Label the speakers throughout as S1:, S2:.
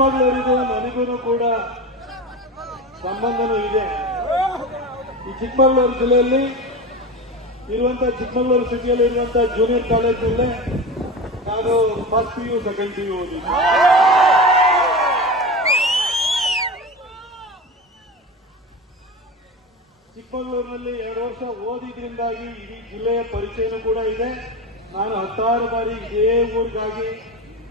S1: ಚಿಕ್ಕಮಗಳೂರಿಗೂ ನನಗೂ ಕೂಡ ಸಂಬಂಧನೂ ಇದೆ. ಈ ಚಿಕ್ಕಮಗಳೂರು ಜಿಲ್ಲೆಯಲ್ಲಿ ಇರುವಂತಹ ಚಿಕ್ಕಮಗಳೂರು ಸಿಟಿಯಲ್ಲಿ ಇರುವಂತಹ ಜೂನಿಯರ್ ಕಾಲೇಜಲ್ಲೇ ನಾನು first P U second P U ಚಿಕ್ಕಮಗಳೂರಿನಲ್ಲಿ ಎರಡು ವರ್ಷ ಓದಿದ್ರಿಂದಾಗಿ ಇಡೀ ಜಿಲ್ಲೆಯ ಪರಿಚಯನೂ ಕೂಡ ಇದೆ. ನಾನು ಹತ್ತಾರು ಬಾರಿ ಇದೇ ಊರಿಗಾಗಿ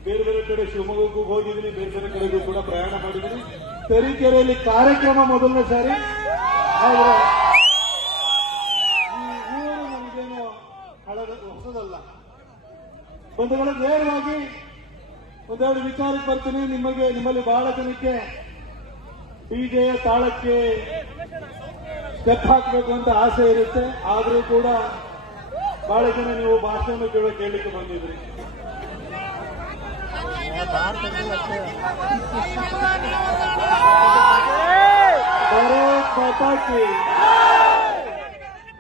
S1: ಬೇರೆ ಬೇರೆ ಕಡೆ ಶಿವಮೊಗ್ಗಕ್ಕೂ ಹೋಗಿದ್ದೀನಿ, ಬೇರೆ ಬೇರೆ ಕಡೆಗೂ ಕೂಡ ಪ್ರಯಾಣ ಮಾಡಿದ್ದೀನಿ. ತರೀಕೆರೆಯಲ್ಲಿ ಕಾರ್ಯಕ್ರಮ ಮೊದಲನೇ ಸಾರಿ. ನನಗೇನು ಹಳದ ಹೊಸದಲ್ಲ. ಬಂಧುಗಳು, ನೇರವಾಗಿ ಒಂದೆರಡು ವಿಚಾರಕ್ಕೆ ಬರ್ತೀನಿ. ನಿಮಗೆ, ನಿಮ್ಮಲ್ಲಿ ಬಹಳ ಜನಕ್ಕೆ ಡಿಜೆಯ ತಾಳಕ್ಕೆ ಸ್ಟೆಪ್ ಹಾಕಬೇಕು ಅಂತ ಆಸೆ ಇರುತ್ತೆ. ಆದರೂ ಕೂಡ ಬಹಳ ಜನ ನೀವು ಭಾಷೆಯನ್ನು ಕೇಳೋ ಕೇಳಲಿಕ್ಕೆ ಬಂದಿದ್ರಿ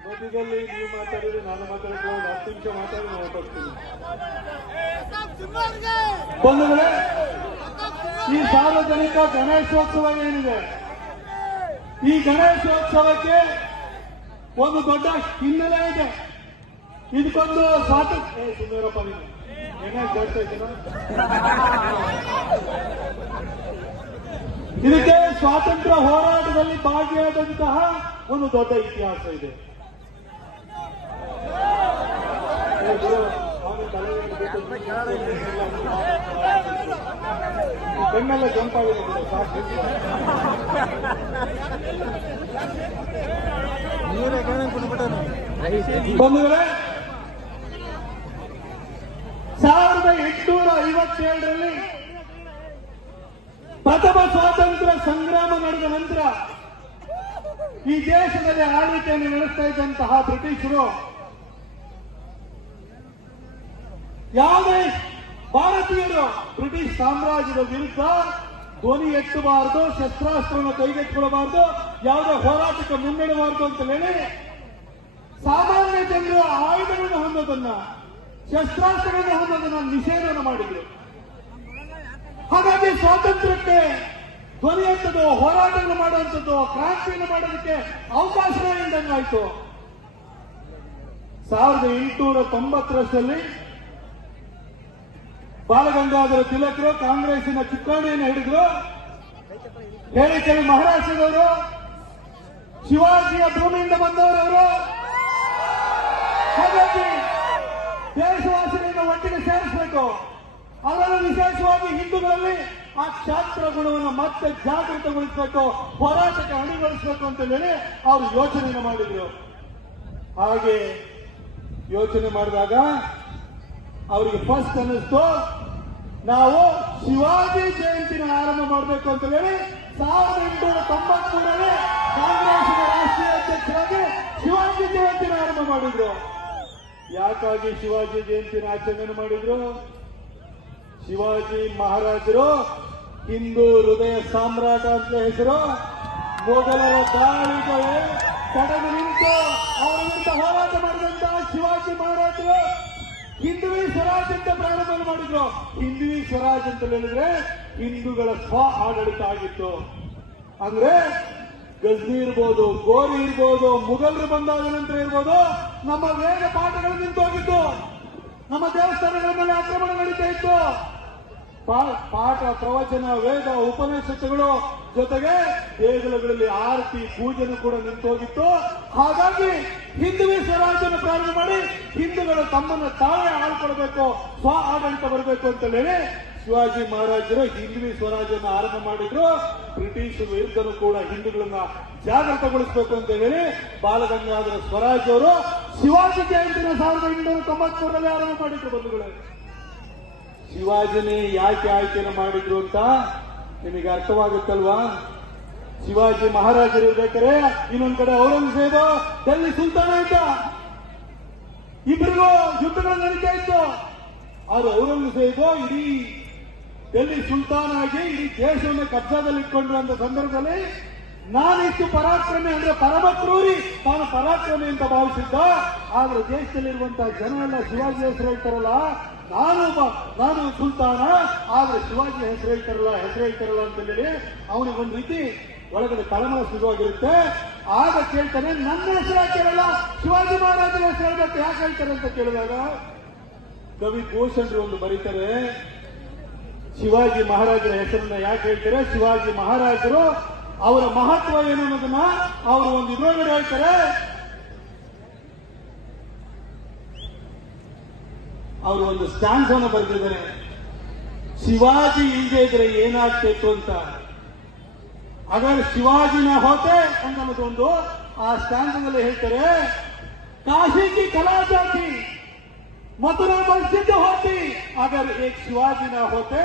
S1: ಮಧ್ಯದಲ್ಲಿ ನೀವು ಮಾತಾಡಿದ್ರೆ ನಾನು ಒಂದು ಹತ್ತು ನಿಮಿಷ ಮಾತಾಡಿ ನಾನು ಹೊರಟೋಗ್ತೀನಿ ಬಂಧುಗಳೇ, ಈ ಸಾರ್ವಜನಿಕ ಗಣೇಶೋತ್ಸವ ಏನಿದೆ? ಈ ಗಣೇಶೋತ್ಸವಕ್ಕೆ ಒಂದು ದೊಡ್ಡ ಹಿನ್ನೆಲೆ ಇದೆ. ಇದಕ್ಕೊಂದು ಸ್ವಾತಂತ್ರ್ಯ ಸುಂದರಪ್ಪ ಇದಕ್ಕೆ ಸ್ವಾತಂತ್ರ್ಯ ಹೋರಾಟದಲ್ಲಿ ಭಾಗಿಯಾದಂತಹ ಒಂದು ದೊಡ್ಡ ಇತಿಹಾಸ ಇದೆ. ಕಣ್ಣೆಲ್ಲ ಕೆಂಪಾಗಿದೆ ಬಂಧುಗಳೇ ಸಾವಿರದ ಎಂಟುನೂರ ಐವತ್ತೇಳರಲ್ಲಿ ಪ್ರಥಮ ಸ್ವಾತಂತ್ರ್ಯ ಸಂಗ್ರಾಮ ನಡೆದ ನಂತರ ಈ ದೇಶದಲ್ಲಿ ಆಳ್ವಿಕೆಯನ್ನು ನಡೆಸ್ತಾ ಇದ್ದಂತಹ ಬ್ರಿಟಿಷರು, ಯಾವುದೇ ಭಾರತೀಯರು ಬ್ರಿಟಿಷ್ ಸಾಮ್ರಾಜ್ಯದ ವಿರುದ್ಧ ಧ್ವನಿ ಎತ್ತಬಾರದು, ಶಸ್ತ್ರಾಸ್ತ್ರವನ್ನು ಕೈಗೆತ್ತಿಕೊಳ್ಳಬಾರದು, ಯಾವುದೇ ಹೋರಾಟಕ್ಕೆ ಮುನ್ನಡೆಯಬಾರದು ಅಂತ ಹೇಳಿ ಸಾಮಾನ್ಯ ಜನರು ಆಯುಧಗಳನ್ನು ಹೊಂದೋದನ್ನ ಶಸ್ತ್ರಾಸ್ತ್ರಗಳನ್ನು ನಾನು ನಿಷೇಧನ ಮಾಡಿದ್ರು. ಹಾಗಾಗಿ ಸ್ವಾತಂತ್ರ್ಯಕ್ಕೆ ದೊರೆಯುವಂಥದ್ದು, ಹೋರಾಟವನ್ನು ಮಾಡುವಂಥದ್ದು, ಕ್ರಾಂತಿಯನ್ನು ಮಾಡೋದಕ್ಕೆ ಅವಕಾಶವೇ ಇಲ್ದಂಗಾಯ್ತು ಸಾವಿರದ ಎಂಟುನೂರ ತೊಂಬತ್ತರಷ್ಟಲ್ಲಿ ಬಾಲಗಂಗಾಧರ ತಿಲಕರು ಕಾಂಗ್ರೆಸ್ಸಿನ ಚುಕ್ಕಾಣಿಯನ್ನು ಹಿಡಿದ್ರು. ಹೇಳಿಕೆಯಲ್ಲಿ ಮಹಾರಾಷ್ಟ್ರದವರು, ಶಿವಾಜಿಯ ಭೂಮಿಯಿಂದ ಬಂದವರವರು. ಹಾಗಾಗಿ ದೇಶವಾಸಿಗಳನ್ನು ಒಟ್ಟಿಗೆ ಸೇರಿಸಬೇಕು. ಅದನ್ನು ವಿಶೇಷವಾಗಿ ಹಿಂದೂಗಳಲ್ಲಿ ಆ ಕ್ಷಾತ್ರ ಗುಣವನ್ನು ಮತ್ತೆ ಜಾಗೃತಗೊಳಿಸಬೇಕು, ಹೋರಾಟಕ್ಕೆ ಅಣಿಗೊಳಿಸಬೇಕು ಅಂತ ಹೇಳಿ ಅವರು ಯೋಚನೆಯನ್ನು ಮಾಡಿದ್ರು. ಹಾಗೆ ಯೋಚನೆ ಮಾಡಿದಾಗ ಅವರಿಗೆ ಫಸ್ಟ್ ಅನ್ನಿಸ್ತು, ನಾವು ಶಿವಾಜಿ ಜಯಂತಿನ ಆರಂಭ ಮಾಡಬೇಕು ಅಂತ ಹೇಳಿ ಸಾವಿರದ ಎಂಟುನೂರ ತೊಂಬತ್ಮೂರರಲ್ಲಿ ಕಾಂಗ್ರೆಸ್ನ ರಾಷ್ಟ್ರೀಯ ಅಧ್ಯಕ್ಷರಾಗಿ ಶಿವಾಜಿ ಜಯಂತಿನ ಆರಂಭ ಮಾಡಿದ್ರು. ಯಾಕಾಗಿ ಶಿವಾಜಿ ಜಯಂತಿನ ಆಚರಣೆ ಮಾಡಿದ್ರು? ಶಿವಾಜಿ ಮಹಾರಾಜರು ಹಿಂದೂ ಹೃದಯ ಸಾಮ್ರಾಟ ಅಂತ ಹೆಸರು. ಮೊಘಲರ ದಾಳಿಗೆ ತಡೆದು ನಿಂತು ಅವರ ವಿರುದ್ಧ ಹೋರಾಟ ಮಾಡಿದಂತಹ ಶಿವಾಜಿ ಮಹಾರಾಜರು ಹಿಂದುವಿ ಸ್ವರಾಜ್ ಅಂತ ಪ್ರಾರಂಭ ಮಾಡಿದ್ರು. ಹಿಂದುವಿ ಸ್ವರಾಜ್ ಅಂತ ಹೇಳಿದ್ರೆ ಹಿಂದೂಗಳ ಸ್ವ ಆಡಳಿತ ಆಗಿತ್ತು. ಅಂದ್ರೆ ಗಜ್ನಿ ಇರ್ಬೋದು, ಗೋರಿ ಇರ್ಬೋದು ಮುಗಲ್ರು ಬಂದಾದ ನಂತರ ಇರ್ಬೋದು, ನಮ್ಮ ವೇದ ಪಾಠಗಳು ನಿಂತೋಗಿತ್ತು. ನಮ್ಮ ದೇವಸ್ಥಾನಗಳ ಮೇಲೆ ಆಕ್ರಮಣ ನಡೀತಾ ಇತ್ತು. ಪಾಠ, ಪ್ರವಚನ, ವೇದ, ಉಪನಿಷತ್ತುಗಳು ಜೊತೆಗೆ ದೇಗುಲಗಳಲ್ಲಿ ಆರತಿ, ಪೂಜೆನೂ ಕೂಡ ನಿಂತೋಗಿತ್ತು. ಹಾಗಾಗಿ ಹಿಂದೂ ಸ್ವರಾಜ್ಯನ ಪ್ರಾರಂಭ ಮಾಡಿ ಹಿಂದೂಗಳು ತಮ್ಮನ್ನು ತಾವೇ ಆಳ್ಕೊಳ್ಬೇಕು, ಸ್ವ ಆಡಳಿತ ಬರಬೇಕು ಅಂತ ಹೇಳಿ ಶಿವಾಜಿ ಮಹಾರಾಜರು ಹಿಂದುವಿ ಸ್ವರಾಜ್ಯನ ಆರಂಭ ಮಾಡಿದ್ರು. ಬ್ರಿಟಿಷ್ ವಿರುದ್ಧನೂ ಕೂಡ ಹಿಂದೂಗಳನ್ನ ಜಾಗೃತಗೊಳಿಸಬೇಕು ಅಂತ ಹೇಳಿ ಬಾಲಗಂಗಾಧರ ಸ್ವರಾಜ್ ಅವರು ಶಿವಾಜಿ ಜಯಂತಿನ ಸಾವಿರದ ಎಂಟುನೂರ ತೊಂಬತ್ಮೂರರಲ್ಲಿ ಆರಂಭ ಮಾಡಿದ್ರು ಬಂಧುಗಳೇ. ಶಿವಾಜಿನೇ ಯಾಕೆ ಆಯ್ಕೆನ ಮಾಡಿದ್ರು ಅಂತ ನಿಮಗೆ ಅರ್ಥವಾಗುತ್ತಲ್ವಾ? ಶಿವಾಜಿ ಮಹಾರಾಜರು ಇರ್ಬೇಕಾದ್ರೆ ಇನ್ನೊಂದ್ ಕಡೆ ಔರಂಗಜೇಬ ಡೆಲ್ಲಿ ಸುಲ್ತಾನ ಇದ್ದ ಇಬ್ಬರಿಗೂ ಯುದ್ಧಗಳ ನಡೀತಾ ಇತ್ತು. ಆದ್ರೆ ಔರಂಗಜೇಬ ಇಡೀ ಡೆಲ್ಲಿ ಸುಲ್ತಾನ್ ಆಗಿ ಇಡೀ ದೇಶವನ್ನು ಕಬ್ಜಾದಲ್ಲಿ ಇಟ್ಕೊಂಡ್ರು ಅಂತ ಸಂದರ್ಭದಲ್ಲಿ, ನಾನಿಷ್ಟು ಪರಾಕ್ರಮಿ ಅಂದ್ರೆ ಪರಮ ಕ್ರೂರಿ ತಾನು ಪರಾಕ್ರಮಿ ಅಂತ ಭಾವಿಸಿದ್ದ. ಆದ್ರೆ ದೇಶದಲ್ಲಿರುವಂತಹ ಜನ ಎಲ್ಲ ಶಿವಾಜಿ ಹೆಸರು ಹೇಳ್ತಾರಲ್ಲ, ನಾನು ನಾನು ಸುಲ್ತಾನ, ಆದ್ರೆ ಶಿವಾಜಿ ಹೆಸರು ಹೇಳ್ತಾರಲ್ಲ ಹೆಸರು ಹೇಳ್ತಾರಲ್ಲ ಅಂತ ಹೇಳಿ ಅವನಿಗೆ ಒಂದ್ ರೀತಿ ಒಳಗಡೆ ತಳಮಳ ಶುರುವಾಗಿರುತ್ತೆ. ಆಗ ಕೇಳ್ತಾನೆ, ನನ್ನ ಹೆಸರು ಹಾಕಿರಲ್ಲ ಶಿವಾಜಿ ಮಹಾರಾಜರ ಹೆಸರು ಹೇಳ್ಬೇಕು, ಯಾಕೆ ಹೇಳ್ತಾರೆ ಅಂತ ಕೇಳಿದಾಗ ಕವಿ ಭೂಷಣ್ರು ಒಂದು ಬರೀತಾರೆ ಶಿವಾಜಿ ಮಹಾರಾಜರ ಹೆಸರನ್ನ ಯಾಕೆ ಹೇಳ್ತಾರೆ? ಶಿವಾಜಿ ಮಹಾರಾಜರು ಅವರ ಮಹತ್ವ ಏನು ಅನ್ನೋದನ್ನ ಅವರು ಒಂದು ಇನ್ನೊಂದು ಹೇಳ್ತಾರೆ. ಅವರು ಒಂದು ಸ್ಟ್ಯಾಂಡ್ಸ್ ಅನ್ನು ಬರೆದಿದ್ದಾರೆ. ಶಿವಾಜಿ ಇಲ್ಲದೆ ಇದ್ರೆ ಏನಾಗ್ತಿತ್ತು ಅಂತ? ಅದರ ಶಿವಾಜಿನ ಹೋತೆ ಅನ್ನೋದೊಂದು ಆ ಸ್ಟ್ಯಾನ್ಸ್ ಹೇಳ್ತಾರೆ. ಕಾಶಿಗೆ ಕಲಾ ಜಾತಿ मथुरा मस्जिद होती अगर एक शिवाजी ना होते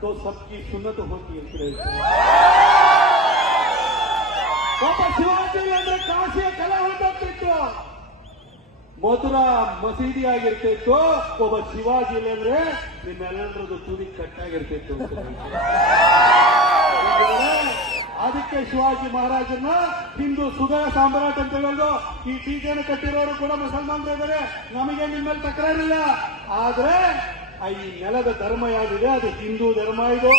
S1: तो सबकी सुन्नत होती ಅಂತ ಹೇಳ್ತಾರೆ ಒಬ್ಬ ಶಿವಾಜಿ ಅಂದ್ರೆ ಕಾಶಿಯ ಕಲೆ ಹೊರಟೋಗ್ತಿತ್ತು ಮಥುರಾ ಮಸೀದಿ ಆಗಿರ್ತಿತ್ತು ಒಬ್ಬ ಶಿವಾಜಿ ಅಂದ್ರೆ ನಿಮ್ಮೆಲ್ಲರದು ತುದಿ ಕಟ್ಟಾಗಿರ್ತಿತ್ತು ಅಂತ ಹೇಳ್ತಾರೆ. ಅದಕ್ಕೆ ಶಿವಾಜಿ ಮಹಾರಾಜನ್ನ ಹಿಂದೂ ಸುಧಾ ಸಾಮ್ರಾಟ್ ಅಂತ ಹೇಳೋದು ಈ ಟೀಕೆಯನ್ನು ಕಟ್ಟಿರೋರು ಕೂಡ ಮುಸಲ್ಮಾನರು ಇದ್ದಾರೆ ನಮಗೆ ನಿಮ್ಮಲ್ಲಿ ತಕರಾರಿಲ್ಲ. ಆದ್ರೆ, ಈ ನೆಲದ ಧರ್ಮ ಯಾವುದಿದೆ? ಅದು ಹಿಂದೂ ಧರ್ಮ ಇದು.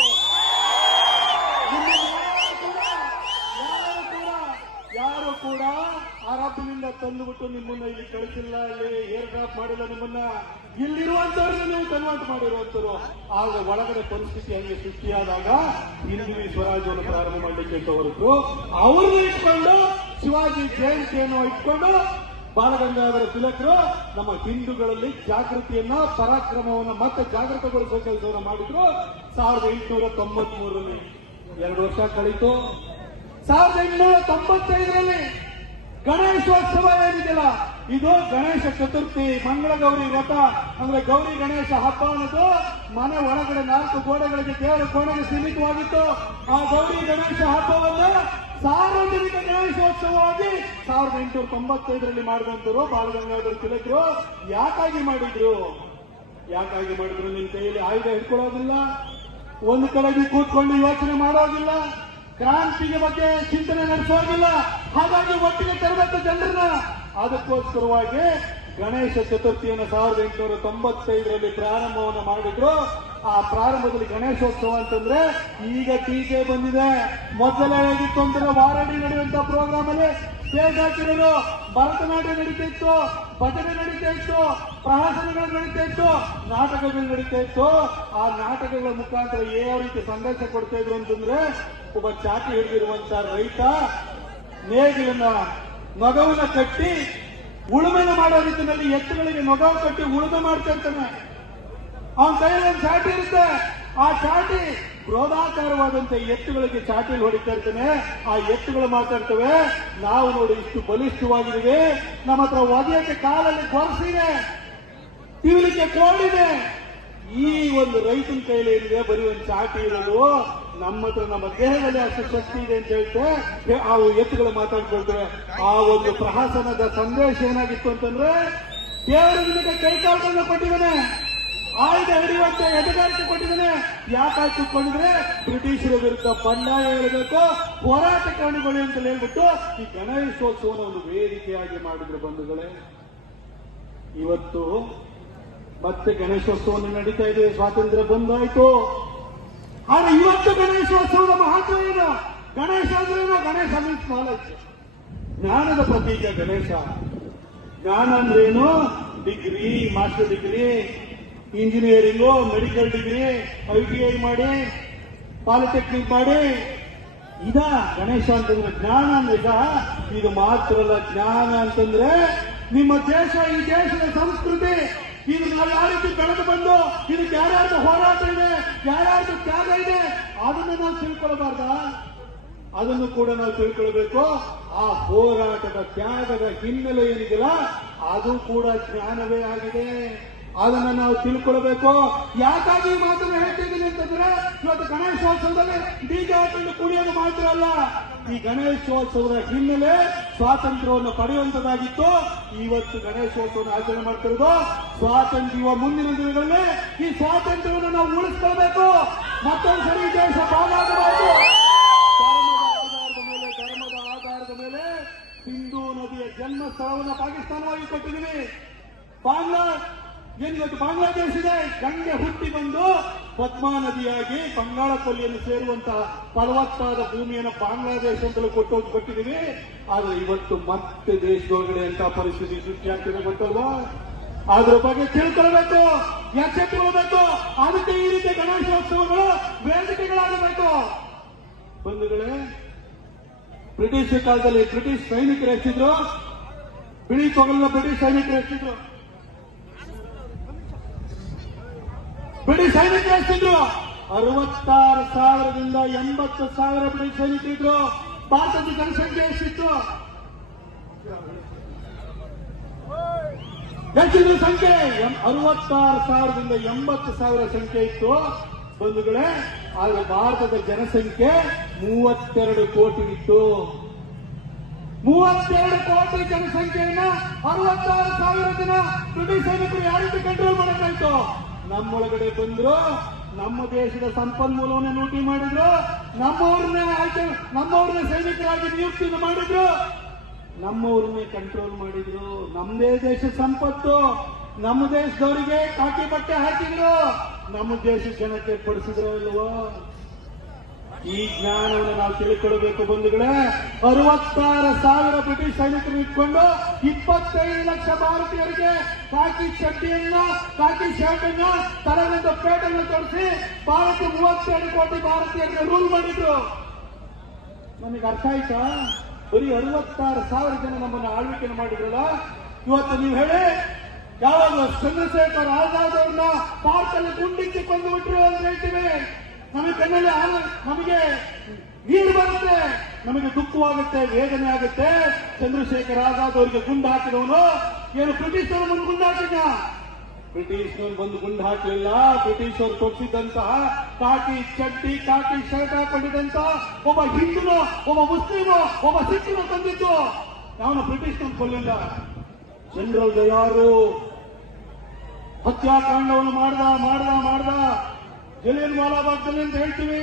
S1: ಅರಬ್ನಿಂದ ತಂದುಬಿಟ್ಟು ನಿಮ್ಮನ್ನ ಇಲ್ಲಿ ಕಳಿಸಿಲ್ಲ, ಇಲ್ಲಿ ಏರ್ ಮಾಡಿಲ್ಲ ನಿಮ್ಮನ್ನ. ಇಲ್ಲಿರುವಂತವ್ರನ್ನ ನೀವು ಕನ್ವರ್ಟ್ ಮಾಡಿರುವಂತರು ಆಗ ಒಳಗಡೆ ಪರಿಸ್ಥಿತಿ ಹಂಗೆ ಸೃಷ್ಟಿಯಾದಾಗ ಹಿಂದುವಿ ಸ್ವರಾಜ್ಯವನ್ನು ಪ್ರಾರಂಭ ಮಾಡಲಿಕ್ಕೆ ಹೊರಟು ಅವ್ರನ್ನ ಇಟ್ಕೊಂಡು, ಶಿವಾಜಿ ಜಯಂತಿಯನ್ನು ಇಟ್ಕೊಂಡು ಬಾಲಗಂಗಾಧರ ತಿಲಕರು ನಮ್ಮ ಹಿಂದೂಗಳಲ್ಲಿ ಜಾಗೃತಿಯನ್ನ, ಪರಾಕ್ರಮವನ್ನ ಮತ್ತೆ ಜಾಗೃತಗೊಳಿಸುವ ಕೆಲಸವನ್ನು ಮಾಡಿದ್ರು. ಸಾವಿರದ ಎಂಟುನೂರ ತೊಂಬತ್ಮೂರರಲ್ಲಿ. ಎರಡು ವರ್ಷ ಕಳೀತು. ಸಾವಿರದ ಎಂಟುನೂರ ತೊಂಬತ್ತೈದರಲ್ಲಿ ಗಣೇಶೋತ್ಸವ ಏನಿದೆಯಲ್ಲ, ಇದು ಗಣೇಶ ಚತುರ್ಥಿ ಮಂಗಳ ಗೌರಿ ವ್ರತ, ಅಂದ್ರೆ ಗೌರಿ ಗಣೇಶ ಹಬ್ಬ ಅನ್ನೋದು ಮನೆ ಒಳಗಡೆ ನಾಲ್ಕು ಗೋಡೆಗಳಿಗೆ ದೇವರ ಕೋಣೆಗೆ ಸೀಮಿತವಾಗಿತ್ತು. ಆ ಗೌರಿ ಗಣೇಶ ಹಬ್ಬವನ್ನು ಸಾರ್ವಜನಿಕ ಗಣೇಶೋತ್ಸವವಾಗಿ ಸಾವಿರದ ಎಂಟುನೂರ ತೊಂಬತ್ತೈದರಲ್ಲಿ ಮಾಡಿದಂತರು ಬಾಲಗಂಗಾಧರ ತಿಲಕರು. ಯಾಕಾಗಿ ಮಾಡಿದ್ರು? ಯಾಕಾಗಿ ಮಾಡಿದ್ರು? ನಿಮ್ ಕೈಯಲ್ಲಿ ಆಯುಧ ಹಿಡ್ಕೊಳ್ಳೋದಿಲ್ಲ? ಒಂದು ಕಡೆಗೆ ಕೂತ್ಕೊಂಡು ಯೋಚನೆ ಮಾಡೋದಿಲ್ಲ? ಕ್ರಾಂತಿಗೆ ಬಗ್ಗೆ ಚಿಂತನೆ ನಡೆಸೋದಿಲ್ಲ ಹಾಗಾಗಿ ಒಟ್ಟಿಗೆ ತರಬೇಕು ಜನರನ್ನ. ಅದಕ್ಕೋಸ್ಕರವಾಗಿ ಗಣೇಶ ಚತುರ್ಥಿಯನ್ನು ಸಾವಿರದ ಎಂಟುನೂರ ತೊಂಬತ್ತೈದರಲ್ಲಿ ಪ್ರಾರಂಭವನ್ನು ಮಾಡಿದ್ರು. ಆ ಪ್ರಾರಂಭದಲ್ಲಿ ಗಣೇಶೋತ್ಸವ ಅಂತಂದ್ರೆ ಈಗ ಟೀಕೆ ಬಂದಿದೆ. ಮೊದಲೇ ಹೇಗಿತ್ತು ಅಂತಂದ್ರೆ ವಾರಡಿ ನಡೆಯುವಂತ ಪ್ರೋಗ್ರಾಮ್ ಅಲ್ಲಿ. ಸ್ಟೇಜ್ ಭರತನಾಟ್ಯ ನಡೀತಾ ಇತ್ತು. ಭಜನೆ ನಡೀತಾ ಇತ್ತು, ಪ್ರಹಸನಗಳು ನಡೀತಾ ಇತ್ತು, ನಾಟಕಗಳು ನಡೀತಾ ಇತ್ತು. ಆ ನಾಟಕಗಳ ಮುಖಾಂತರ ಯಾವ ರೀತಿ ಸಂದೇಶ ಕೊಡ್ತಾ ಇದ್ರು ಅಂತಂದ್ರೆ, ಒಬ್ಬ ಚಾಟಿ ಹಿಡಿದಿರುವಂತ ರೈತ ನೇಗಿಲನ್ನ ನೊಗವನ್ನ ಕಟ್ಟಿ ಉಳುಮೆನ ಮಾಡೋ ರೀತಿಯಲ್ಲಿ ಎತ್ತುಗಳಿಗೆ ನೊಗವು ಕಟ್ಟಿ ಉಳುಮೆ ಮಾಡ್ತಾ ಇರ್ತಾನೆ. ಅವನ ಕೈಯಲ್ಲಿ ಒಂದು ಚಾಟಿ ಇರುತ್ತೆ. ಆ ಚಾಟಿ ಕ್ರೋಧಾಕಾರವಾದಂತೆ ಎತ್ತುಗಳಿಗೆ ಚಾಟಿಯಲ್ಲಿ ಹೊಡಿತಾ ಇರ್ತೇನೆ ಆ ಎತ್ತುಗಳು ಮಾತಾಡ್ತವೆ ನಾವು ನೋಡಿ ಇಷ್ಟು ಬಲಿಷ್ಠವಾಗಿದ್ದೀವಿ. ನಮ್ಮ ಹತ್ರ ಒದೆಯಕ್ಕೆ ಕಾಲಲ್ಲಿ ಗೊರಸಿದೆ ತಿರುಲಿಕ್ಕೆ ಕೋಡಿದೆ ಈ ಒಂದು ರೈತನ ಕೈಲಿ ಏನಿದೆ? ಬರೀ ಒಂದು ಚಾಟಿ ಇರೋದು. ನಮ್ಮ ಹತ್ರ ನಮ್ಮ ದೇಹದಲ್ಲಿ ಅಷ್ಟು ಶಕ್ತಿ ಇದೆ ಅಂತ ಹೇಳ್ತೇವೆ ಆ ಎತ್ತುಗಳು ಮಾತಾಡ್ಕೊಳ್ತವೆ ಆ ಒಂದು ಪ್ರಹಸನದ ಸಂದೇಶ ಏನಾಗಿತ್ತು ಅಂತಂದ್ರೆ, ದೇವರ ನಿಮಗೆ ಕೈಕಾಲಗಳನ್ನ ಕೊಟ್ಟಿದ್ದಾನೆ. ಆಯುಧ ಹಿಡಿಯುವಂತ ಎದುಗಾರಿಕೆ ಕೊಟ್ಟಿದ್ದಾನೆ. ಯಾಕಾಗಿ ಕೂತ್ಕೊಂಡಿದ್ರೆ ಬ್ರಿಟಿಷರ ವಿರುದ್ಧ ಬಂಡಾಯ ಹೇಳಬೇಕು ಹೋರಾಟಕಾರಣಿಗಳು ಅಂತ ಹೇಳ್ಬಿಟ್ಟು ಈ ಗಣೇಶೋತ್ಸವನ ಒಂದು ವೇದಿಕೆಯಾಗಿ ಮಾಡಿದ್ರು ಬಂಧುಗಳೇ. ಇವತ್ತು ಮತ್ತೆ ಗಣೇಶೋತ್ಸವವನ್ನು ನಡೀತಾ ಇದೆ. ಸ್ವಾತಂತ್ರ್ಯ ಬಂದಾಯ್ತು. ಆದ್ರೆ ಇವತ್ತು ಗಣೇಶೋತ್ಸವದ ಮಹತ್ವ ಏನು? ಗಣೇಶ ಅಂದ್ರೇನು ಗಣೇಶ ಮೀನ್ಸ್ ಜ್ಞಾನದ ಪ್ರತೀಕ ಗಣೇಶ. ಜ್ಞಾನ ಅಂದ್ರೇನು degree master degree engineering, medical degree I T I ಮಾಡಿ, ಪಾಲಿಟೆಕ್ನಿಕ್ ಮಾಡಿ. ಇದ ಗಣೇಶ ಅಂತಂದ್ರೆ ಜ್ಞಾನ ಅಂದ್ರೆ ಇದ. ಇದು ಮಾತ್ರ ಅಲ್ಲ, ಜ್ಞಾನ ಅಂತಂದ್ರೆ ನಿಮ್ಮ ದೇಶ, ಈ ದೇಶದ ಸಂಸ್ಕೃತಿ. ಇದು ನಾವು ಯಾವ ರೀತಿ ಬೆಳೆದು ಬಂದು ಇದು ಯಾರ್ಯಾರ್ದು ಹೋರಾಟ ಇದೆ, ಯಾರ್ಯಾರ್ದು ತ್ಯಾಗ ಇದೆ, ಅದನ್ನು ನಾವು ತಿಳ್ಕೊಳ್ಬಾರ್ದ? ಅದನ್ನು ಕೂಡ ನಾವು ತಿಳ್ಕೊಳ್ಬೇಕು. ಆ ಹೋರಾಟದ ತ್ಯಾಗದ ಹಿನ್ನೆಲೆ ಏನಿದೆಯಲ್ಲ, ಅದು ಕೂಡ ಜ್ಞಾನವೇ ಆಗಿದೆ. ಅದನ್ನ ನಾವು ತಿಳ್ಕೊಳ್ಬೇಕು. ಯಾಕಾಗಿ ಈ ಮಾತನ್ನು ಹೇಳ್ತಿದ್ದೀನಿ ಅಂತಂದ್ರೆ, ಇವತ್ತು ಗಣೇಶೋತ್ಸವದಲ್ಲಿ ಡಿಜೆ ಹಾಕೊಂಡು ಕುಡಿಯೋದು ಮಾತ್ರ ಅಲ್ಲ, ಈ ಗಣೇಶೋತ್ಸವದ ಹಿನ್ನೆಲೆ ಸ್ವಾತಂತ್ರ್ಯವನ್ನು ಪಡೆಯುವಂತದಾಗಿತ್ತು ಇವತ್ತು ಗಣೇಶೋತ್ಸವವನ್ನು ಆಚರಣೆ ಮಾಡ್ತಿರೋದು ಸ್ವಾತಂತ್ರ್ಯ ಮುಂದಿನ ದಿನಗಳಲ್ಲಿ ಈ ಸ್ವಾತಂತ್ರ್ಯವನ್ನು ನಾವು ಉಳಿಸ್ಕೊಳ್ಬೇಕು. ಮತ್ತೊಂದು ಸರಿ ದೇಶ ಪಾಲಾಗಬಾರದು ಧರ್ಮದ ಆಧಾರದ ಮೇಲೆ, ಧರ್ಮದ ಆಧಾರದ ಮೇಲೆ ಸಿಂಧೂ ನದಿಯ ಜನ್ಮ ಸ್ಥಳವನ್ನು ಪಾಕಿಸ್ತಾನವಾಗಿ ಕೊಟ್ಟಿದ್ದೀವಿ. ಬಾಂಗ್ಲಾ ಏನ್ ಇವತ್ತು ಬಾಂಗ್ಲಾದೇಶ ಇದೆ? ಗಂಗೆ ಹುಟ್ಟಿ ಬಂದು ಪದ್ಮಾ ನದಿಯಾಗಿ ಬಂಗಾಳ ಕೊಲ್ಲಿಯನ್ನು ಸೇರುವಂತಹ ಫಲವತ್ತಾದ ಭೂಮಿಯನ್ನು ಬಾಂಗ್ಲಾದೇಶ ಅಂತಲೂ ಕೊಟ್ಟು ಕೊಟ್ಟಿದ್ದೀವಿ ಆದ್ರೆ ಇವತ್ತು ಮತ್ತೆ ದೇಶದೊಳಗಡೆ ಅಂತ ಪರಿಸ್ಥಿತಿ ಸೃಷ್ಟಿಯಾಗ್ತಿದೆ ಗೊತ್ತಲ್ವಾ? ಅದ್ರ ಬಗ್ಗೆ ತಿಳ್ಕೊಳ್ಬೇಕು ಎಚ್ಚೆತ್ತುಕೊಳ್ಬೇಕು ಅದಕ್ಕೆ ಈ ರೀತಿ ಗಣೇಶೋತ್ಸವಗಳು, ವೇದಿಕೆಗಳಾಗಬೇಕು. ಬಂಧುಗಳೇ, ಬ್ರಿಟಿಷ್ ಕಾಲದಲ್ಲಿ ಬ್ರಿಟಿಷ್ ಸೈನಿಕರು ಎಷ್ಟಿದ್ರು? ಬಿಳಿ ತೊಗಲಿನ ಬ್ರಿಟಿಷ್ ಸೈನಿಕರು ಎಷ್ಟಿದ್ರು? ಬ್ರಿಟಿಷ್ ಸೈನಿಕರು ಎಷ್ಟಿದ್ರು ಅರವತ್ತಾರು ಸಾವಿರದಿಂದ ಎಂಬತ್ತು ಸಾವಿರ ಬಿಡಿ ಸೈನಿಕರಿದ್ರು. ಭಾರತದ ಜನಸಂಖ್ಯೆ ಎಷ್ಟಿತ್ತು? ಎಷ್ಟಿದ್ರು ಸಂಖ್ಯೆ ಅರವತ್ತಾರು ಸಾವಿರದಿಂದ ಎಂಬತ್ತು ಸಾವಿರ ಸಂಖ್ಯೆ ಇತ್ತು. ಬಂಧುಗಳೇ, ಆದ್ರೆ ಭಾರತದ ಜನಸಂಖ್ಯೆ ಮೂವತ್ತೆರಡು ಕೋಟಿ ಇತ್ತು. ಮೂವತ್ತೆರಡು ಕೋಟಿ ಜನಸಂಖ್ಯೆಯನ್ನ ಅರವತ್ತಾರು ಸಾವಿರ ಜನ ಬ್ರಿಟಿಷ್ ಸೈನಿಕರು ಯಾರಿಗೂ ಕಂಟ್ರೋಲ್ ಮಾಡಕ್ಕಾಯ್ತು? ನಮ್ಮೊಳಗಡೆ ಬಂದ್ರು, ನಮ್ಮ ದೇಶದ ಸಂಪನ್ಮೂಲವನ್ನು ಲೂಟಿ ಮಾಡಿದ್ರು, ನಮ್ಮವ್ರನ್ನೇ ಆಯ್ಕೆ ನಮ್ಮವ್ರನ್ನೇ ಸೈನಿಕರಾಗಿ ನಿಯುಕ್ತಿ ಮಾಡಿದ್ರು. ನಮ್ಮವ್ರನ್ನೇ ಕಂಟ್ರೋಲ್ ಮಾಡಿದ್ರು. ನಮ್ಮದೇ ದೇಶ ಸಂಪತ್ತು. ನಮ್ಮ ದೇಶದವರಿಗೆ ಕಾಕಿ ಬಟ್ಟೆ ಹಾಕಿದ್ರು. ನಮ್ಮ ದೇಶದ ಜನಕ್ಕೆ ಪಡಿಸಿದ್ರು ಇಲ್ವೋ ಈ ಜ್ಞಾನವನ್ನು ನಾವು ತಿಳ್ಕೊಳ್ಬೇಕು ಬಂಧುಗಳೇ. ಅರವತ್ತಾರು ಸಾವಿರ ಬ್ರಿಟಿಷ್ ಸೈನಿಕರು ಇಟ್ಕೊಂಡು ಇಪ್ಪತ್ತೈದು ಲಕ್ಷ ಭಾರತೀಯರಿಗೆ ಕಾಕಿ ಚಡ್ಡಿಯನ್ನ ಕಾಕಿ ಶರ್ಟ್ ಅನ್ನ ಪೇಟನ್ನು ತೋರಿಸಿ ಭಾರತ ಮೂವತ್ತೆರಡು ಕೋಟಿ ಭಾರತೀಯರಿಗೆ ರೂಲ್ ಮಾಡಿದ್ರು. ನಮಗೆ ಅರ್ಥ ಆಯ್ತಾ? ಬರೀ ಅರವತ್ತಾರು ಸಾವಿರ ಜನ ನಮ್ಮನ್ನು ಆಳ್ವಿಕೆ ಮಾಡಿದ್ರಲ್ಲ? ಇವತ್ತು ನೀವು ಹೇಳಿ ಯಾವಾಗ ಚಂದ್ರಶೇಖರ್ ಆಜಾದ್ ಅವ್ರನ್ನ ಪಾರ್ಕಲ್ಲಿ ಗುಂಡಿಕ್ಕಿ ಕೊಂದು ಬಿಟ್ರು ಅಂತ ಹೇಳ್ತೀವಿ. ನಮಗೆ ಕಣ್ಣಲ್ಲಿ ನಮಗೆ ನೀರು ಬರುತ್ತೆ. ನಮಗೆ ದುಃಖವಾಗುತ್ತೆ, ವೇದನೆ ಆಗುತ್ತೆ. ಚಂದ್ರಶೇಖರ್ ಆಜಾದ್ ಅವರಿಗೆ ಗುಂಡು ಹಾಕಿದವನು. ಏನು ಬ್ರಿಟಿಷರು ಬಂದು ಗುಂಡು ಹಾಕಿದ್ನ? ಬ್ರಿಟಿಷ್ನವ್ರು ಬಂದು ಗುಂಡು ಹಾಕಲಿಲ್ಲ. ಬ್ರಿಟಿಷರು ಕೊಟ್ಟಿದ್ದಂತಹ ಕಾಕಿ ಚಡ್ಡಿ, ಕಾಕಿ ಶರ್ಟ್ ಹಾಕೊಂಡಿದ್ದಂತ ಒಬ್ಬ ಹಿಂದೂನು, ಒಬ್ಬ ಮುಸ್ಲಿಮು, ಒಬ್ಬ ಸಿಖ್ನು ತಂದಿದ್ದು. ಅವನು ಬ್ರಿಟಿಷ್ನವ್ರು ಕೊಲ್ಲಿಲ್ಲ ಜನರಲ್ ದಯಾರು ಹತ್ಯಾಕಾಂಡವನ್ನು ಮಾಡ್ದ ಮಾಡ್ದ ಮಾಡ್ದ. ಜಲಿಯನ್ ವಾಲಾಬಾಗ್ದಲ್ಲಿ ಅಂತ ಹೇಳ್ತೀವಿ.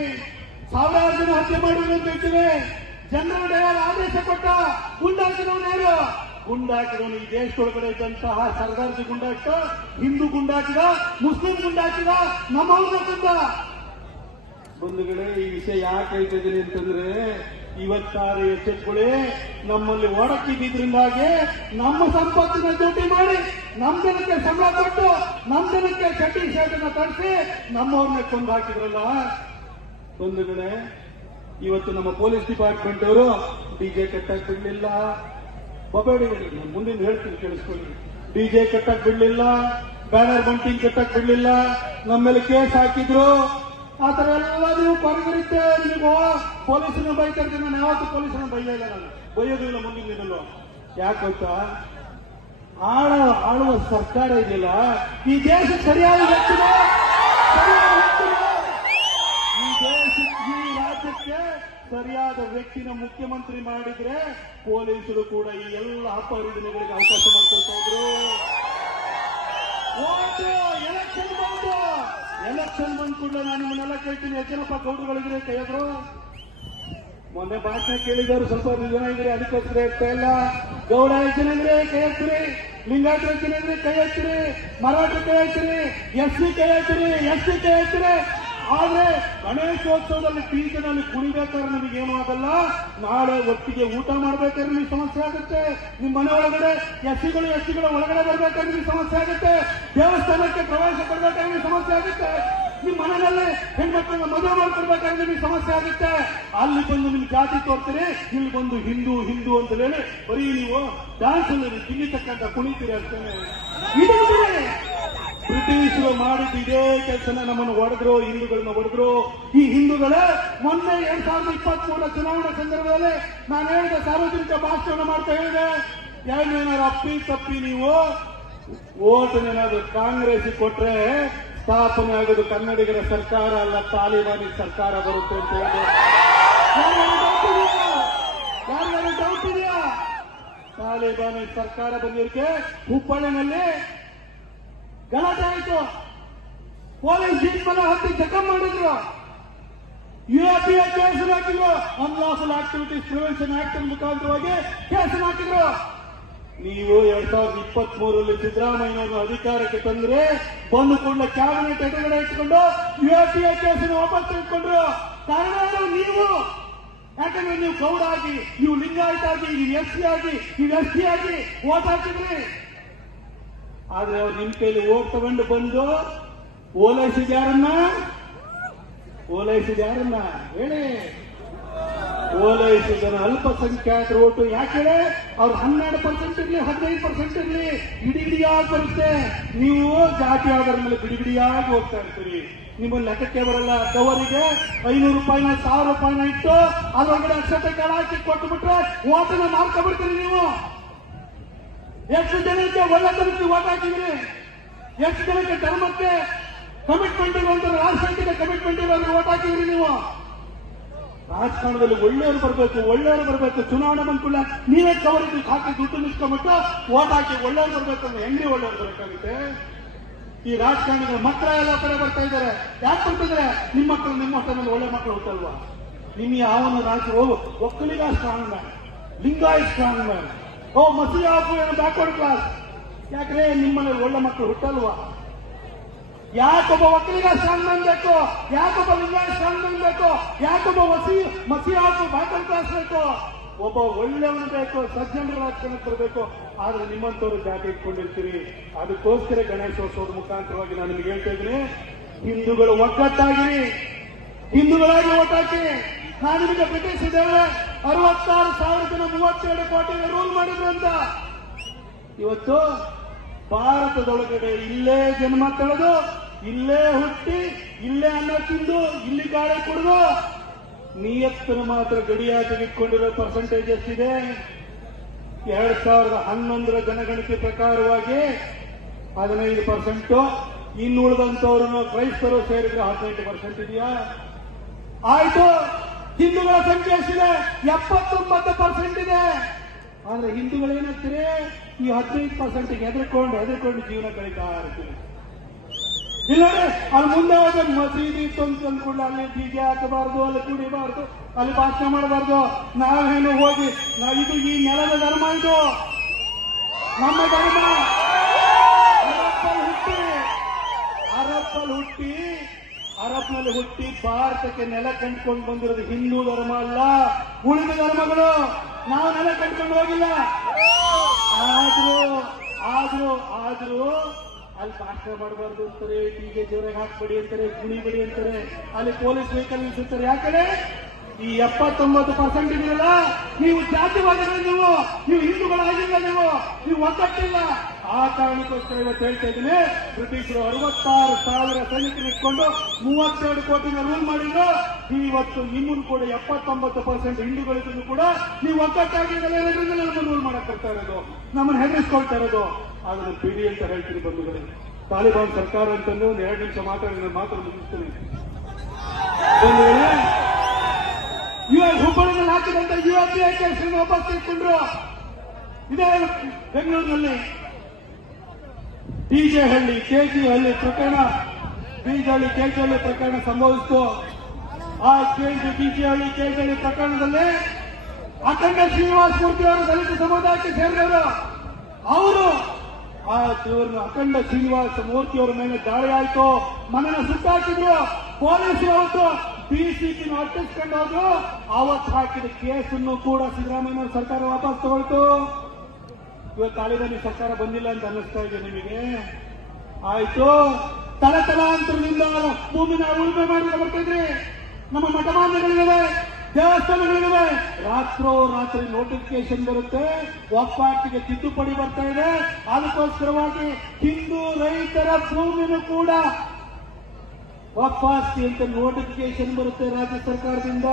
S1: ಸಾವಿರಾರು ಜನ ಹತ್ಯೆ ಮಾಡಿದ್ರು ಅಂತ ಹೇಳ್ತೀವಿ. ಜನರಲ್ ಡಯಾಲ್ ಆದೇಶ ಕೊಟ್ಟ ಗುಂಡಾಕಿದವನು ಯಾರು? ಗುಂಡಾಕಿದವನು ಈ ದೇಶದೊಳಗಡೆ ಇದ್ದಂತಹ ಸರ್ದಾರ್ಜಿ ಗುಂಡಾಕಿದ ಹಿಂದೂ ಗುಂಡಾಕಿದ ಮುಸ್ಲಿಂ ಗುಂಡಾಕಿದ ನಮ್ಮ ಬಂಧುಗಳೇ, ಈ ವಿಷಯ ಯಾಕೆ ಹೇಳ್ತಿದ್ದೀನಿ ಅಂತಂದ್ರೆ ಇವತ್ತಾರು ಎಚ್ಚೆತ್ಕೊಳ್ಳಿ. ನಮ್ಮಲ್ಲಿ ಒಡಕಿದ್ರಿಂದಾಗಿ ನಮ್ಮ ಸಂಪತ್ತಿನ ಜೊತೆ ಮಾಡಿ ನಮ್ಮ ಜನಕ್ಕೆ ಸಂಬಳ ಕೊಟ್ಟು ನಮ್ಮ ಜನಕ್ಕೆ ಚಡ್ಡಿ ಶರ್ಟನ್ನ ತರಿಸಿ ನಮ್ಮವ್ರನ್ನ ಕೊಂದು ಹಾಕಿದ್ರಲ್ಲ. ಒಂದು ಕಡೆ ಇವತ್ತು ನಮ್ಮ ಪೊಲೀಸ್ ಡಿಪಾರ್ಟ್ಮೆಂಟ್ ಅವರು, ಡಿಜೆ ಕಟ್ಟಕ್ ಬಿಡಲಿಲ್ಲ. ಬಬೇಡಿ ಮುಂದಿನ ಹೇಳ್ತೀನಿ, ಕೇಳಿಸ್ಕೊಳ್ಳಿ. ಡಿಜೆ ಕಟ್ಟಕ್ ಬಿಡಲಿಲ್ಲ, ಬ್ಯಾನರ್ ಬಂಟಿಂಗ್ ಕಟ್ಟಕ್ ಬಿಡಲಿಲ್ಲ. ನಮ್ಮ ಮೇಲೆ ಕೇಸ್ ಹಾಕಿದ್ರು. ಆ ಥರ ಎಲ್ಲ ನೀವು ಕೊರಗಿರುತ್ತೆ ನೀವು ಪೊಲೀಸರನ್ನ ಬೈತಾ ನಾನು ಯಾವತ್ತು ಪೊಲೀಸರನ್ನ ಬೈಯೇ ಇಲ್ಲ ನಾನು. ಬೈಯೋದು ಇಲ್ಲ, ಮುಂದಿನ ದಿನಲ್ಲೂ ಯಾಕೆ ಗೊತ್ತಾ? ಆಳ, ಆಳುವ ಸರ್ಕಾರ ಇದೆಯಲ್ಲ, ಈ ದೇಶ ಸರಿಯಾದ ವ್ಯಕ್ತಿನ ಈ ದೇಶ ಈ ರಾಜ್ಯಕ್ಕೆ ಸರಿಯಾದ ವ್ಯಕ್ತಿನ ಮುಖ್ಯಮಂತ್ರಿ ಮಾಡಿದ್ರೆ ಪೊಲೀಸರು ಕೂಡ ಈ ಎಲ್ಲ ಅಪರಿಧನೆಗಳಿಗೆ ಅವಕಾಶ ಮಾಡಿಕೊಡ್ತಾ ಇದ್ರು. ಎಲೆಕ್ಷನ್ ಬಂತು ಎಲೆಕ್ಷನ್ ಬಂದ ಕೂಡಲೇ ನಾನು ನಿಮ್ಮನ್ನೆಲ್ಲ ಕೇಳ್ತೀನಿ. ಎಷ್ಟೇನಪ್ಪ ಗೌಡ್ರುಗಳಿದ್ರೆ ಕೈಯದ್ರು? ಮೊನ್ನೆ ಭಾಷಣ ಕೇಳಿದವರು ಸ್ವಲ್ಪ ಜನ ಇದ್ರೆ ಅದಕ್ಕೋಸ್ಕರ ಇರ್ತಾ ಇಲ್ಲ. ಗೌಡ ಹೆಚ್ಚಿನಂದ್ರೆ ಕೈ ಎತ್ತಿರಿ, ಲಿಂಗಾಯತ ಹೆಚ್ಚಿನಂದ್ರೆ ಕೈ ಎತ್ತಿರಿ, ಮರಾಠ ಕೈ ಎತ್ತಿರಿ, ಎಸ್ ಸಿ ಕೈ ಎತ್ತಿರಿ, ಎಸ್ ಸಿ ಕೈ ಎತ್ತಿರಿ. ಆದ್ರೆ ಗಣೇಶೋತ್ಸವದಲ್ಲಿ ಟೀಚರ್ನಲ್ಲಿ ಕುಣಿಬೇಕಾದ್ರೆ ನಿಮಗೆ ಏನು ಆಗಲ್ಲ. ನಾಳೆ ಒಟ್ಟಿಗೆ ಊಟ ಮಾಡ್ಬೇಕಾದ್ರೆ ನಿಮಗೆ ಸಮಸ್ಯೆ ಆಗುತ್ತೆ. ನಿಮ್ಮ ಮನೆ ಒಳಗಡೆ ಎಸ್ಸಿಗಳು ಎಸ್ಸಿಗಳ ಒಳಗಡೆ ಬರ್ಬೇಕಾದ್ರೆ ನಿಮಗೆ ಸಮಸ್ಯೆ ಆಗುತ್ತೆ. ದೇವಸ್ಥಾನಕ್ಕೆ ಪ್ರವೇಶ ಕೊಡ್ಬೇಕಾದ್ರೆ ಸಮಸ್ಯೆ ಆಗುತ್ತೆ? ನಿಮ್ಮ ಮನೆಯಲ್ಲಿ ಹೆಣ್ಮಕ್ಳನ್ನ ಮದುವೆ ಮಾಡ್ಕೊಡ್ಬೇಕಾದ್ರೆ ನಿಮಗೆ ಸಮಸ್ಯೆ ಆಗುತ್ತೆ. ಅಲ್ಲಿ ಬಂದು ನಿಮ್ಗೆ ಜಾತಿ ತೋರ್ತೀರಿ ಇಲ್ಲಿ ಬಂದು ಹಿಂದೂ ಹಿಂದೂ ಅಂತ ಹೇಳಿ ಬರೀ ನೀವು ಡ್ಯಾನ್ಸ್ ಅಲ್ಲಿ ತಿನ್ನಿತಕ್ಕಂತ ಕುಣಿತೀರಿ ಅಂತಾನೆ ಬ್ರಿಟಿಷರು ಮಾಡಿದ ಇದೇ ಕೆಲಸನ ನಮ್ಮನ್ನು ಹೊಡೆದ್ರು, ಹಿಂದೂಗಳನ್ನ ಹೊಡೆದ್ರು. ಈ ಹಿಂದೂಗಳೇ ಮೊನ್ನೆ ಎರಡ್ ಸಾವಿರದ ಇಪ್ಪತ್ತ್ ಮೂರರ ಚುನಾವಣಾ ಸಂದರ್ಭದಲ್ಲಿ ನಾನು ಹೇಳಿದ ಸಾರ್ವಜನಿಕ ಭಾಷಣ ಮಾಡ್ತಾ ಹೇಳಿದೆ. ಏನಾದ್ರು ಅಪ್ಪಿ ತಪ್ಪಿ ನೀವು ಓಟನೇನಾದ್ರು ಕಾಂಗ್ರೆಸ್ ಕೊಟ್ರೆ ಸ್ಥಾಪನೆ ಆಗೋದು ಕನ್ನಡಿಗರ ಸರ್ಕಾರ ಅಲ್ಲ, ತಾಲಿಬಾನಿ ಸರ್ಕಾರ ಬರುತ್ತೆ ಅಂತ ಹೇಳಿ ಡೌಟ್ ಇದೆಯಾ? ತಾಲಿಬಾನಿ ಸರ್ಕಾರ ಬಂದಿರಕ್ಕೆ ಹುಬ್ಬಳ್ಳಿನಲ್ಲಿ ಗಲಾಟೆ ಆಯ್ತು. ಪೊಲೀಸ್ ಜೀಪ್ ಮೇಲೆ ಹತ್ತಿ ಜಖಂ ಮಾಡಿದ್ರು. ಯುಎಪಿಎ ಕೇಸ್ ಹಾಕಿದ್ರು. ಅನ್ಲಾಫುಲ್ ಆಕ್ಟಿವಿಟೀಸ್ ಪ್ರಿವೆನ್ಷನ್ ಆಕ್ಟ್ ಮುಖಾಂತರವಾಗಿ ಕೇಸ್ ಹಾಕಿದ್ರು. ನೀವು ಎರಡ್ ಸಾವಿರದ ಇಪ್ಪತ್ತ್ ಮೂರರಲ್ಲಿ ಸಿದ್ದರಾಮಯ್ಯನವರು ಅಧಿಕಾರಕ್ಕೆ ತಂದ್ರೆ ಬಂದು ಕೂಡಲೇ ಕ್ಯಾಬಿನೆಟ್ ಎದುರುಗಡೆ ಇಟ್ಕೊಂಡು ಯುಎಸ್ಸಿ ಕೇಸನ್ನು ವಾಪಸ್ ತೆಗೆದುಕೊಂಡ್ರು. ಕಾರಣ ನೀವು. ಯಾಕಂದ್ರೆ ನೀವು ಗೌಡ ಆಗಿ, ನೀವು ಲಿಂಗಾಯತ ಆಗಿ, ನೀವು ಎಸ್ ಸಿ ಆಗಿ, ನೀವು ಎಸ್ ಸಿ ಆಗಿ ಓಟ್ ಹಾಕಿದ್ರಿ. ಆದ್ರೆ ಅವ್ರು ನಿಮ್ ಕೈಲಿ ಓಟ್ ತಗೊಂಡು ಬಂದು ಓಲೈಸಿದ್ಯಾರನ್ನ? ಓಲೈಸಿದ್ಯಾರನ್ನ? ಓಲೈಸಿದ ಯಾರನ್ನ ಜನ. ಅಲ್ಪಸಂಖ್ಯಾತರ ಓಟು ಯಾಕೆ? ಅವ್ರು ಹನ್ನೆರಡು ಪರ್ಸೆಂಟ್ ಇರಲಿ, ಹದಿನೈದು ಪರ್ಸೆಂಟ್ ಇರಲಿ ಇಡೀ ಇಡಿಯಾಗಿ ಬರುತ್ತೆ. ನೀವು ಜಾತಿ ಆಧಾರ ಮೇಲೆ ಬಿಡಿಬಿಡಿಯಾಗಿ ಹೋಗ್ತಾ ಇರ್ತೀರಿ. ನಿಮ್ಮ ಲೆಕ್ಕಕ್ಕೆ ಬರಲ್ಲ. ಕವರಿಗೆ ಐನೂರು ರೂಪಾಯಿನ, ಸಾವಿರ ರೂಪಾಯಿನ ಇಟ್ಟು ಅದರೊಳಗಡೆ ಅಕ್ಷತೆ ಕಾಲ ಹಾಕಿ ಕೊಟ್ಟು ಬಿಟ್ರೆ ಓಟನ್ನ ನೀವು. ಎಷ್ಟು ಜನಕ್ಕೆ ಒಳ್ಳೆತನಕ್ಕೆ ಓಟ್ ಹಾಕಿದ್ರಿ ಎಷ್ಟು ಜನಕ್ಕೆ ಧರ್ಮಕ್ಕೆ ಕಮಿಟ್ಮೆಂಟ್ ಇರುವಂತ ರಾಜಕೀಯ ಕಮಿಟ್ಮೆಂಟ್ ಇರೋರಿಗೆ ಓಟ್ ಹಾಕಿದ್ರಿ ನೀವು. ರಾಜಕಾರಣದಲ್ಲಿ ಒಳ್ಳೆಯವರು ಬರಬೇಕು ಒಳ್ಳೆಯವರು ಬರಬೇಕು, ಚುನಾವಣೆ ಬಂದ್ಕೊಳ್ಳ ನೀವೇ ಕವರಿಗೆ ಹಾಕಿ ದುಡ್ಡು ನಿಂತ್ಕೊಂಡ್ಬಿಟ್ಟು ಓಟ್ ಹಾಕಿ ಒಳ್ಳೆಯವರು ಬರಬೇಕು ಅಂದ್ರೆ ಹೆಂಗ್ರಿ ಒಳ್ಳೆಯವರು ಬರಬೇಕಾಗುತ್ತೆ ಈ ರಾಜಕಾರಣಿಗಳ ಮಕ್ಕಳ ಎಲ್ಲ ಕಡೆ ಬರ್ತಾ ಇದ್ದಾರೆ. ಯಾಕೆ ಬರ್ತಿದ್ರೆ ನಿಮ್ಮ ಮಕ್ಕಳು ನಿಮ್ಮ ಮಕ್ಕಳಲ್ಲಿ ಒಳ್ಳೆ ಮಕ್ಕಳು ಹುಟ್ಟಲ್ವಾ ನಿಮ್ಮ ಯಾವನ ರಾಜ್ಯ ಹೋಗು ಒಕ್ಕಲಿಗ ಸ್ಟ್ರಾಂಗ್ ಮ್ಯಾನ್ ಲಿಂಗಾಯ ಸ್ಟ್ರಾಂಗ್ ಮ್ಯಾನ್ ಓ ಮಸೀದಿ ಏನೋ ಬ್ಯಾಕ್ವರ್ಡ್ ಕ್ಲಾಸ್ ಯಾಕ್ರೆ ನಿಮ್ಮನೇಲಿ ಒಳ್ಳೆ ಮಕ್ಕಳು ಹುಟ್ಟಲ್ವಾ? ಯಾಕೊಬ್ಬ ವಕೀಲಿಗ ಸ್ಟ್ರಾಂಗ್ ಮ್ಯಾನ್ ಬೇಕು ಯಾಕೊಬ್ಬ ಲಿಂಗಾಯತ್ ಸ್ಟ್ರಾಂಗ್ ಮ್ಯಾನ್ ಬೇಕು ಯಾಕೊಬ್ಬ ಮಸಿ ಹಾಕು ಬಾಟಲ್ ಕ್ಲಾಸ್ ಬೇಕು? ಒಬ್ಬ ಒಳ್ಳೆಯವನು ಬೇಕು, ಸಜ್ಜನರ ರಾಜಕಾರಣಕ್ಕೆ ಬರಬೇಕು ಆದ್ರೆ ನಿಮ್ಮಂತವರು ಜಾತಿ ಇಟ್ಕೊಂಡಿರ್ತೀರಿ. ಅದಕ್ಕೋಸ್ಕರ ಗಣೇಶೋತ್ಸವದ ಮುಖಾಂತರವಾಗಿ ನಾನು ನಿಮಗೆ ಹೇಳ್ತಾ ಇದ್ದೀನಿ, ಹಿಂದೂಗಳು ಒಗ್ಗಟ್ಟಾಗಿರಿ. ಹಿಂದೂಗಳಾಗಿ ಓಟಾಕಿ ನಾನು ನಿಮಗೆ ಬ್ರಿಟಿಷ್ ಇದ್ದೇವೆ ಅರವತ್ತಾರು ಸಾವಿರದ ಮೂವತ್ತೇಳು ಕೋಟಿ ರೂಲ್ ಮಾಡಿದ್ರಂತ. ಇವತ್ತು ಭಾರತದೊಳಗಡೆ ಇಲ್ಲೇ ಜನ್ಮ ತಳೆದು, ಇಲ್ಲೇ ಹುಟ್ಟಿ, ಇಲ್ಲೇ ಅನ್ನ ತಿಂದು, ಇಲ್ಲಿ ಗಾಳಿ ಕುಡಿದು. ನಿಯತ್ತನ್ನು ಮಾತ್ರ ಇಟ್ಕೊಂಡಿರೋ ಪರ್ಸೆಂಟೇಜ್ ಎಷ್ಟಿದೆ? ಎರಡ್ ಸಾವಿರದ ಹನ್ನೊಂದರ ಜನಗಣತಿ ಪ್ರಕಾರವಾಗಿ ಹದಿನೈದು ಪರ್ಸೆಂಟ್ ಇನ್ನು ಕ್ರೈಸ್ತರು ಸೇರಿದ್ರೆ ಹದಿನೆಂಟು ಪರ್ಸೆಂಟ್ ಇದೆಯಾ? ಆಯ್ತು. ಹಿಂದೂಗಳ ಸಂಖ್ಯೆ ಎಷ್ಟಿದೆ? ಎಪ್ಪತ್ತೊಂಬತ್ತು ಪರ್ಸೆಂಟ್ ಇದೆ. ಆದ್ರೆ ಹಿಂದೂಗಳು ಏನಾಗ್ತಾರೆ? ಈ ಹದಿನೈದು ಪರ್ಸೆಂಟ್ ಹೆದರ್ಕೊಂಡು ಹೆದರ್ಕೊಂಡು ಜೀವನ ಕಳೀತಾ ಇರ್ತೀವಿ ಇಲ್ಲ ಅಲ್ಲಿ ಮುಂದೆ ಹೋದ ಮಸೀದಿ ತಂದು ತಂದ್ಕೊಂಡು ಅಲ್ಲಿ ಬೀಜ ಹಾಕಬಾರ್ದು, ಅಲ್ಲಿ ಕುಡಿಬಾರ್ದು, ಅಲ್ಲಿ ಭಾಷಣ ಮಾಡಬಾರ್ದು. ನಾವೇನು ಹೋಗಿ ನಾವು ಇದು ಈ ನೆಲದ ಧರ್ಮ ಇದು. ನಮ್ಮ ಧರ್ಮ. ಅರಪ್ಪಲ್ಲಿ ಹುಟ್ಟಿ. ಅರಪ್ಪಲ್ಲಿ ಹುಟ್ಟಿ. ಅರಬ್ನಲ್ಲಿ ಹುಟ್ಟಿ ಭಾರತಕ್ಕೆ ನೆಲ ಕಂಡುಕೊಂಡು ಬಂದಿರೋದು ಹಿಂದೂ ಧರ್ಮ ಅಲ್ಲ. ಉಳಿದ ಧರ್ಮಗಳು. ನಾವು ನೆಲ ಕಟ್ಕೊಂಡು ಹೋಗಿಲ್ಲ. ಆದ್ರೂ ಆದ್ರೂ ಆದ್ರೂ ಅಲ್ಲಿ ಭಾಷಣ ಮಾಡಬಾರ್ದು ಅಂತಾರೆ ಟಿಗೆ ಜೋರಾಗಿ ಹಾಕ್ಬೇಡಿ ಅಂತಾರೆ ಕುಣಿಬೇಡಿ ಅಂತಾರೆ. ಅಲ್ಲಿ ಪೊಲೀಸ್ ವೆಹಿಕಲ್ ನಿಲ್ಸುತ್ತಾರೆ. ಯಾಕಡೆ ಈ ಎಪ್ಪತ್ತೊಂಬತ್ತು ಪರ್ಸೆಂಟ್ ಇದೆಯಲ್ಲ, ನೀವು ಜಾತಿವಾದಿಗಳು ನೀವು ನೀವು ಹಿಂದೂಗಳಾಗಿಲ್ಲ ನೀವು ನೀವು ಒತ್ತಟ್ಟಿಲ್ಲ ಆ ಕಾರಣಕ್ಕೋಸ್ಕರ ಇವತ್ತು ಹೇಳ್ತಾ ಇದ್ದೀನಿ, ಬ್ರಿಟಿಷರು ಅರವತ್ತಾರು ಸಾವಿರ ಸೈನಿಕರು ಇಟ್ಕೊಂಡು ಮೂವತ್ತೆರಡು ಕೋಟಿನ ರೂಲ್ ಮಾಡಿದ್ರು. ಇವತ್ತು ನಿಮ್ಮನ್ನು ಕೂಡ ಎಪ್ಪತ್ತೊಂಬತ್ತು ಪರ್ಸೆಂಟ್ ಹಿಂದೂಗಳಿದ್ರು ಕೂಡ ನೀವು ಏನರಿಂದ ನಮ್ಮನ್ನು ರೂಲ್ ಮಾಡಕ್ ಬರ್ತಾ ಇರೋದು. ನಮ್ಮನ್ನು ಹೆದರಿಸ್ಕೊಳ್ತಾ ಇರೋದು. ಅದನ್ನು ಬಿಡಿ ಅಂತ ಹೇಳ್ತೀನಿ ಬಂಧುಗಳೇ. ತಾಲಿಬಾನ್ ಸರ್ಕಾರ ಅಂತಂದು ಒಂದು ಎರಡು ನಿಮಿಷ ಮಾತಾಡಿದ್ರೆ ಮಾತ್ರ ಮುಗಿಸ್ತೀನಿ. ಹುಬ್ಬಳ್ಳಿನಲ್ಲಿ ಹಾಕಿದಂತ ಯು ಎಸ್ ಪಿ ಕೇಸನ್ನು ವಾಪಸ್ ತೆಗೆದುಕೊಂಡ್ರು ಇದೇ ಬೆಂಗಳೂರಿನಲ್ಲಿ ಡಿಜೆ ಹಳ್ಳಿ ಪ್ರಕರಣ ಡಿಜೆ ಹಳ್ಳಿ ಕೆಜಿ ಹಳ್ಳಿ ಪ್ರಕರಣ ಸಂಭವಿಸಿತು. ಆ ಕೆಜಿ ಡಿಜೆ ಹಳ್ಳಿ ಕೆಜಿ ಹಳ್ಳಿ ಪ್ರಕರಣದಲ್ಲಿ ಅಖಂಡ ಶ್ರೀನಿವಾಸ ಮೂರ್ತಿ ಅವರು ದಲಿತ ಸಮುದಾಯಕ್ಕೆ ಸೇರಿದವರು. ಅವರು ಆ ದೇವರನ್ನ ಅಖಂಡ ಶ್ರೀನಿವಾಸ ಮೂರ್ತಿ ಅವರ ಮೇಲೆ ದಾಳಿ ಆಯ್ತು ಮನನ ಸುತ್ತಾಕಿದ್ರು ಪೊಲೀಸರು ಅವತ್ತು ಬಿಸಿಪಿ ಅಟ್ಟಿಸ್ಕೊಂಡು ಹೋದ್ರು ಅವತ್ತು ಹಾಕಿದ ಕೇಸನ್ನು ಕೂಡ ಸಿದ್ದರಾಮಯ್ಯ ಸರ್ಕಾರ ವಾಪಸ್ ತಗೊಳ್ತು. ಇವತ್ತು ತಾಲಿಬಾನಿ ಸರ್ಕಾರ ಬಂದಿಲ್ಲ ಅಂತ ಅನ್ನಿಸ್ತಾ ಇದೆ ನಿಮಗೆ? ಆಯ್ತು. ತಲತಲಾಂತರದಿಂದ ಭೂಮಿನ ಉಳುಮೆ ಮಾಡಿ ಬರ್ತಿದ್ರಿ ನಮ್ಮ ಮಠಮಾನ್ಯಗಳಿವೆ ದೇವಸ್ಥಾನಗಳಿವೆ ರಾತ್ರೋ ರಾತ್ರಿ ನೋಟಿಫಿಕೇಶನ್ ಬರುತ್ತೆ, ಒಪ್ಪಾಟಿಗೆ ತಿದ್ದುಪಡಿ ಬರ್ತಾ ಇದೆ. ಅದಕ್ಕೋಸ್ಕರವಾಗಿ ಹಿಂದೂ ರೈತರ ಭೂಮಿನೂ ಕೂಡ ಒಪ್ಪಾಸ್ತಿ ಅಂತ ನೋಟಿಫಿಕೇಶನ್ ಬರುತ್ತೆ ರಾಜ್ಯ ಸರ್ಕಾರದಿಂದ.